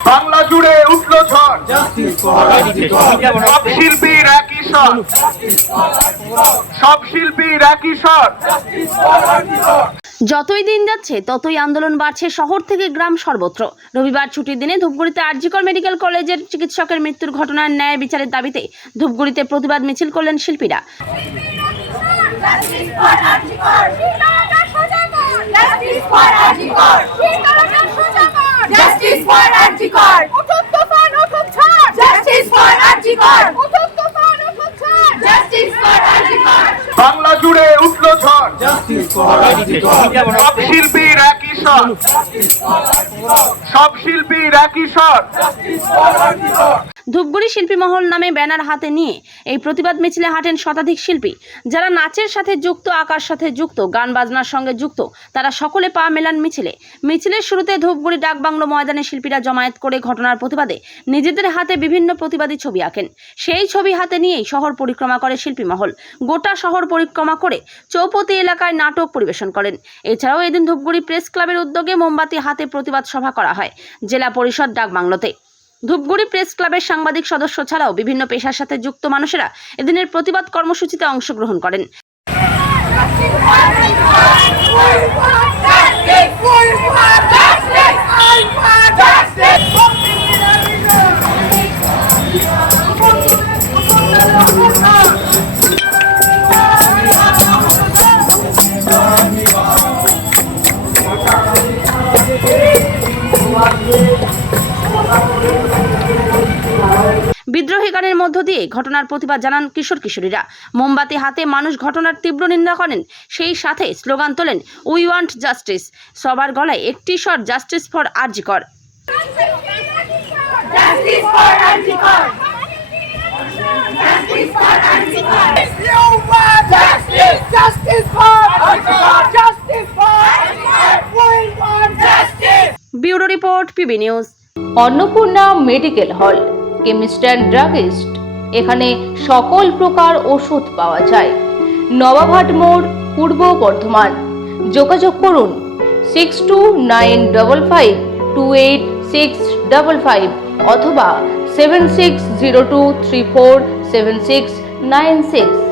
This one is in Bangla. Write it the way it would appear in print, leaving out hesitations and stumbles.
বাংলা জুড়ে উঠলো ঝড়, সব শিল্পীর একই স্বর, সব শিল্পীর একই স্বর। যতই দিন যাচ্ছে ততই আন্দোলন বাড়ছে শহর থেকে গ্রাম সর্বত্র। রবিবার ছুটির দিনে ধূপগুড়িতে আরজিকর মেডিকেল কলেজের চিকিৎসকের মৃত্যুর ঘটনার ন্যায় বিচারের দাবিতে ধূপগুড়িতে প্রতিবাদ মিছিল করলেন শিল্পীরা। বাংলা জুড়ে উঠলো ঝড়, সব শিল্পীর একই স্বর, সব শিল্পীর একই স্বর। ধূপগুড়ি শিল্পী মহল নামে ব্যানার হাতে নিয়ে এই প্রতিবাদ মিছিলে হাঁটেন শতাধিক শিল্পী, যারা নাচের সাথে যুক্ত, আঁকার সাথে যুক্ত, গান বাজনার সঙ্গে যুক্ত। তারা সকলে পা মেলান মিছিলে। মিছিলের শুরুতে ধূপগুড়ি ডাকবাংলো ময়দানে শিল্পীরা জমায়েত করে ঘটনার প্রতিবাদে নিজেদের হাতে বিভিন্ন প্রতিবাদী ছবি আঁকেন। সেই ছবি হাতে নিয়েই শহর পরিক্রমা করে শিল্পী মহল। গোটা শহর পরিক্রমা করে চৌপতি এলাকায় নাটক পরিবেশন করেন। এছাড়াও এদিন ধূপগুড়ি প্রেস ক্লাবের উদ্যোগে মোমবাতি হাতে প্রতিবাদ সভা করা হয় জেলা পরিষদ ডাকবাংলোতে। ধূপগুড়ি প্রেস ক্লাবের সাংবাদিক সদস্য ছাড়াও বিভিন্ন পেশার সাথে যুক্ত মানুষেরা এদিনের প্রতিবাদ কর্মসূচিতে অংশগ্রহণ করেন। বিদ্রোহী গানের মধ্য দিয়ে ঘটনার প্রতিবাদ জানান কিশোর কিশোরীরা। মোমবাতি হাতে মানুষ ঘটনার তীব্র নিন্দা করেন। সেই সাথে স্লোগান তোলেন, উই ওয়ান্ট জাস্টিস। সবার গলায় একটি স্বর, justice for RG Kar. Bureau report, PB news. Annapurna medical hall, chemist and druggist. এখানে সকল প্রকার ওষুধ পাওয়া যায়। নবাবহাট মোড়, পূর্ব বর্ধমান। যোগাযোগ করুন 6295528655 অথবা 7602347696।